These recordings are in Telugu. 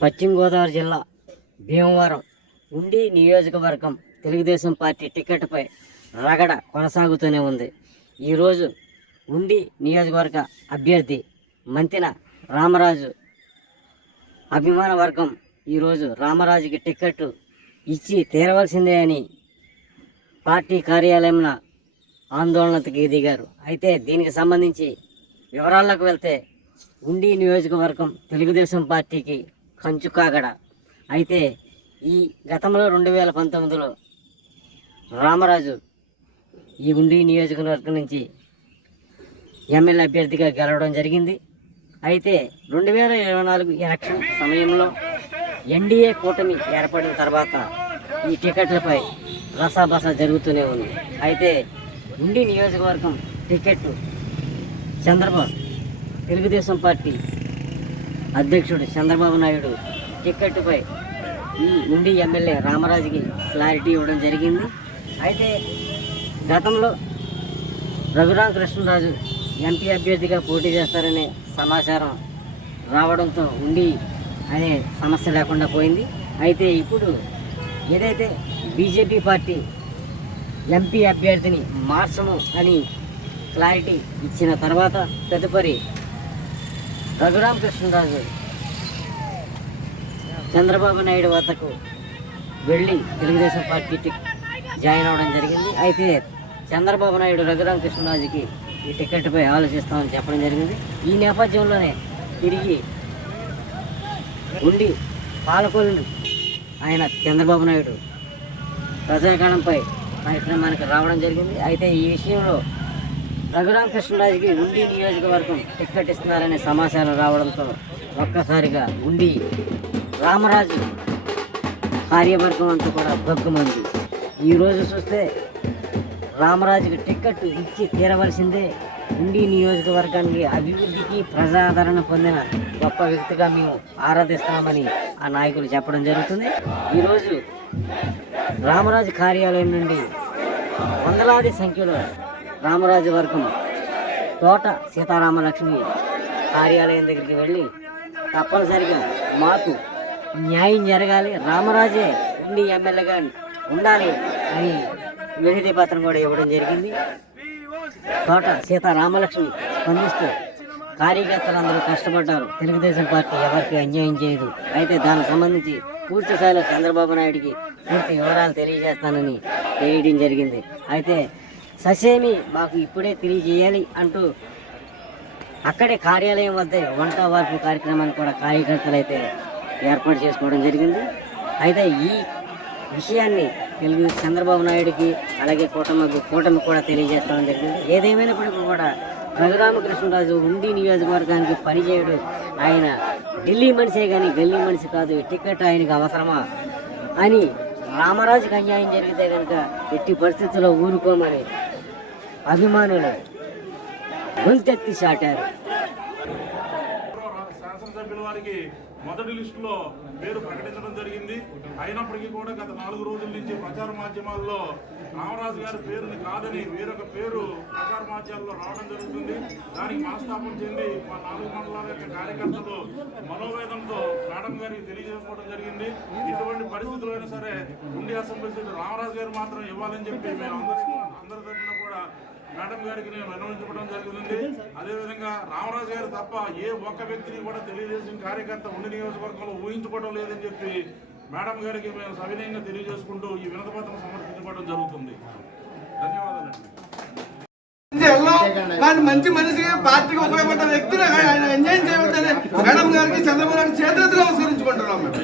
పశ్చిమ గోదావరి జిల్లా భీమవరం ఉండి నియోజకవర్గం తెలుగుదేశం పార్టీ టికెట్పై రగడ కొనసాగుతూనే ఉంది. ఈరోజు ఉండి నియోజకవర్గ అభ్యర్థి మంతిన రామరాజు అభిమాన వర్గం ఈరోజు రామరాజుకి టికెట్ ఇచ్చి తీరవలసిందే అని పార్టీ కార్యాలయంలో ఆందోళనకి దిగారు అయితే దీనికి సంబంధించి వివరాల్లోకి వెళ్తే ఉండి నియోజకవర్గం తెలుగుదేశం పార్టీకి కంచు కాగడ. అయితే ఈ గతంలో రెండు వేల పంతొమ్మిదిలో రామరాజు ఈ ఉండి నియోజకవర్గం నుంచి ఎమ్మెల్యే అభ్యర్థిగా గెలవడం జరిగింది. అయితే రెండు వేల ఇరవై నాలుగు ఎలక్షన్ సమయంలో ఎన్డీఏ కూటమి ఏర్పడిన తర్వాత ఈ టికెట్లపై రసాబస జరుగుతూనే ఉంది. అయితే ఉండి నియోజకవర్గం టికెట్ చంద్రబాబు తెలుగుదేశం పార్టీ అధ్యక్షుడు చంద్రబాబు నాయుడు టికెట్పై ఈ ఉండి ఎమ్మెల్యే రామరాజుకి క్లారిటీ ఇవ్వడం జరిగింది. అయితే గతంలో రఘురామ కృష్ణరాజు ఎంపీ అభ్యర్థిగా పోటీ చేస్తారనే సమాచారం రావడంతో ఉండి అనే సమస్య లేకుండా పోయింది. అయితే ఇప్పుడు ఏదైతే బీజేపీ పార్టీ ఎంపీ అభ్యర్థిని మార్చము అని క్లారిటీ ఇచ్చిన తర్వాత తదుపరి రఘురామకృష్ణరాజు చంద్రబాబు నాయుడు వద్దకు వెళ్ళి తెలుగుదేశం పార్టీ జాయిన్ అవ్వడం జరిగింది. అయితే చంద్రబాబు నాయుడు రఘురామకృష్ణరాజుకి ఈ టికెట్పై ఆలోచిస్తామని చెప్పడం జరిగింది. ఈ నేపథ్యంలోనే తిరిగి ఉండి పాలకొల్లు ఆయన చంద్రబాబు నాయుడు ప్రజాగణంపై కార్యక్రమానికి రావడం జరిగింది. అయితే ఈ విషయంలో రఘురామకృష్ణరాజుకి ఉండి నియోజకవర్గం టిక్కెట్ ఇస్తున్నారనే సమాచారం రావడంతో ఒక్కసారిగా ఉండి రామరాజు కార్యవర్గం అంతా కూడా భగ్గుమంది. ఈరోజు చూస్తే రామరాజుకి టిక్కెట్ ఇచ్చి తీరవలసిందే. ఉండి నియోజకవర్గానికి అభివృద్ధికి ప్రజాదరణ పొందిన గొప్ప వ్యక్తిగా మేము ఆరాధిస్తామని ఆ నాయకులు చెప్పడం జరుగుతుంది. ఈరోజు రామరాజు కార్యాలయం నుండి వందలాది సంఖ్యలో రామరాజు వర్గం తోట సీతారామలక్ష్మి కార్యాలయం దగ్గరికి వెళ్ళి తప్పనిసరిగా మాకు న్యాయం జరగాలి రామరాజే ఉండి ఎమ్మెల్యేగా ఉండాలి అని వినతి పత్రం కూడా ఇవ్వడం జరిగింది. తోట సీతారామలక్ష్మి స్పందిస్తూ కార్యకర్తలందరూ కష్టపడ్డారు. తెలుగుదేశం పార్టీ ఎవరికి అన్యాయం చేయదు. అయితే దానికి సంబంధించి పూర్తి స్థాయిలో చంద్రబాబు నాయుడికి పూర్తి వివరాలు తెలియజేస్తానని తెలియడం జరిగింది. అయితే ససేమి మాకు ఇప్పుడే తెలియజేయాలి అంటూ అక్కడే కార్యాలయం వద్ద వంట వార్పు కార్యక్రమాన్ని కూడా కార్యకర్తలు అయితే ఏర్పాటు చేసుకోవడం జరిగింది. అయితే ఈ విషయాన్ని తెలుగు చంద్రబాబు నాయుడికి అలాగే కూటమి కూటమి కూడా తెలియజేస్తామని జరిగింది. ఏదేమైనప్పటికీ కూడా రఘురామకృష్ణరాజు ఉండి నియోజకవర్గానికి పనిచేయడు. ఆయన ఢిల్లీ మనిషే కానీ గల్లీ మనిషి కాదు. టికెట్ ఆయనకి అవసరమా అని రామరాజుకి అన్యాయం జరిగితే కనుక ఎట్టి పరిస్థితుల్లో ఊరుకోమని అభిమానులు గొంతెత్తి చాటారు. శాసనసభ్యుల వారికి మొదటి లిస్టులో పేరు ప్రకటించడం జరిగింది. అయినప్పటికీ కూడా గత నాలుగు రోజుల నుంచి ప్రచార మాధ్యమాల్లో రామరాజు గారి పేరుని కాదని వేరొక పేరు ప్రచార మాధ్యమాల్లో రావడం జరుగుతుంది. దానికి మనస్తాపం చెంది మా నాలుగు మండలాల యొక్క కార్యకర్తలు మనోవేదంతో మేడం గారికి తెలియజేసుకోవడం జరిగింది. ఇటువంటి పరిస్థితుల్లో అయినా సరే ఉండి అసెంబ్లీ సీటు రామరాజు గారు మాత్రం ఇవ్వాలని చెప్పి మేము అందరి అందరి తరఫున కూడా మేడం గారికి నేను విన్నవించుకోవడం జరుగుతుంది అదేవిధంగా రామరాజు గారు తప్ప ఏ ఒక్క వ్యక్తిని కూడా తెలుగుదేశం కార్యకర్త ఉండి నియోజకవర్గంలో ఊహించుకోవడం లేదని చెప్పి మేడం గారికి మేము సవినయంగా తెలియజేసుకుంటూ ఈ వినతపత్రం సమర్పించుకోవడం జరుగుతుంది. ధన్యవాదాలండి. మంచి మనిషిగా పార్టీకి ఉపయోగపడ్డ వ్యక్తిని ఆయన ఎంజాయ్ చేయవద్దని మేడం గారికి చంద్రబాబు నాయుడు చేతులు నమస్కరించుకుంటున్నాం మేము.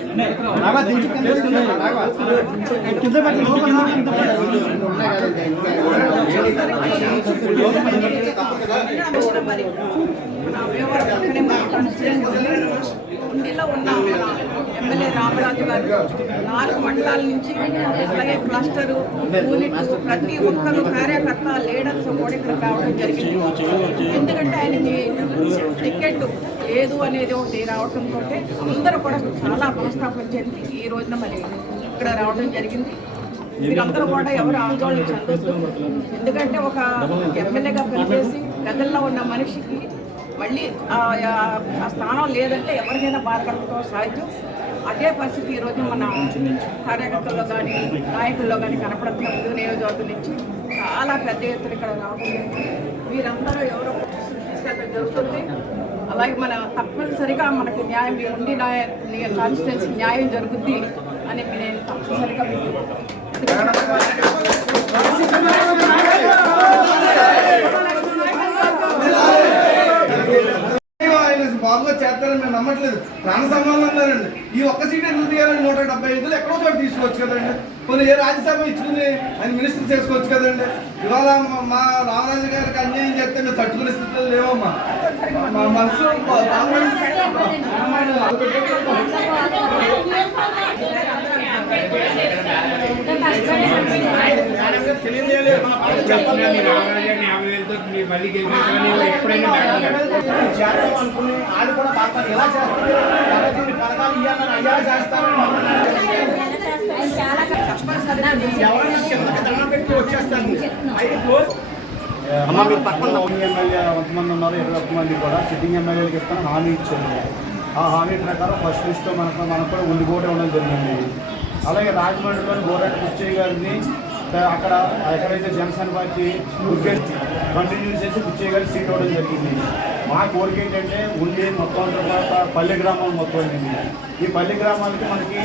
ఉండిలో ఉన్న ఎమ్మెల్యే రామరాజు గారు నాలుగు మండలాల నుంచి అలాగే క్లస్టరు యూనిట్ ప్రతి ఒక్కరు కార్యకర్త లీడర్స్ కూడా ఇక్కడ రావడం జరిగింది. ఎందుకంటే ఆయనకి టికెట్ లేదు అనేది ఒకటి రావడంతో అందరూ కూడా చాలా మనస్తాపం చెంది ఈ రోజున మరి ఇక్కడ రావడం జరిగింది. మీరందరూ కూడా ఎవరు ఆందోళన చెందొద్దు. ఎందుకంటే ఒక ఎమ్మెల్యేగా పనిచేసి గదల్లో ఉన్న మనిషికి మళ్ళీ ఆ స్థానం లేదంటే ఎవరికైనా బాధపడటం సాధ్యం అదే పరిస్థితి ఈరోజు మన కార్యకర్తల్లో కానీ నాయకుల్లో కానీ కనపడుతున్న నియోజకవర్గం నుంచి చాలా పెద్ద ఎత్తున ఇక్కడ రావడం వీరందరూ ఎవరో తీసుకెళ్ళడం జరుగుతుంది అలాగే మన తప్పనిసరిగా మనకి న్యాయం మీ ఉండి న్యాయ కాన్స్టిట్యున్సీ న్యాయం జరుగుద్ది అని నేను తప్పనిసరిగా మీకు అయ్యో, ఆయన బాబుగా చేస్తారని మేము నమ్మట్లేదు. ప్రాణ సమానం ఉన్నారండి ఈ ఒక్క సీట్ ఎందుకు తీయాలని నూట డెబ్బై ఐదులో ఎక్కడో చోట తీసుకోవచ్చు కదండి. కొన్ని ఏ రాజ్యసభ ఇచ్చుకుని ఆయన మినిస్టర్ చేసుకోవచ్చు కదండి. ఇవాళ మా- రామరాజు గారికి అన్యాయం చేస్తే మేము తట్టుకునే స్థితిలో లేవమ్మా. మా మనసు బా- చేద్దాం అనుకుని వాళ్ళు కూడా పాప ఎలా చేస్తారు? ఎలా దీన్ని పథకాలు ఇవ్వాలని అయ్యా చేస్తారని ఎవరైనా కిందకి దండం పెట్టి వచ్చేస్తాను అయితే క్లోజ్. అమ్మ మీరు పక్కన ఎమ్మెల్యే ఎంతమంది ఉన్నారు ఇరవై ఒక్క మంది కూడా. సిట్టింగ్ ఎమ్మెల్యేలకు ఇస్తాను హామీ ఇచ్చారు ఆ హామీ ప్రకారం ఫస్ట్ లిస్ట్లో మనకు మనకు కూడా ఉండిపోవడం ఉండడం జరిగింది. అలాగే రాజమండ్రిలోని గోరెట్ పిచ్చయ్య గారిని అక్కడ ఎక్కడైతే జనసేన పార్టీ కంటిన్యూ చేసి పిచ్చయ్య గారి సీట్ అవ్వడం జరిగింది. మా కోరిక ఏంటంటే ఉండి మొత్తం పల్లె గ్రామాలు మొత్తం అయింది ఈ పల్లె గ్రామాలకి మనకి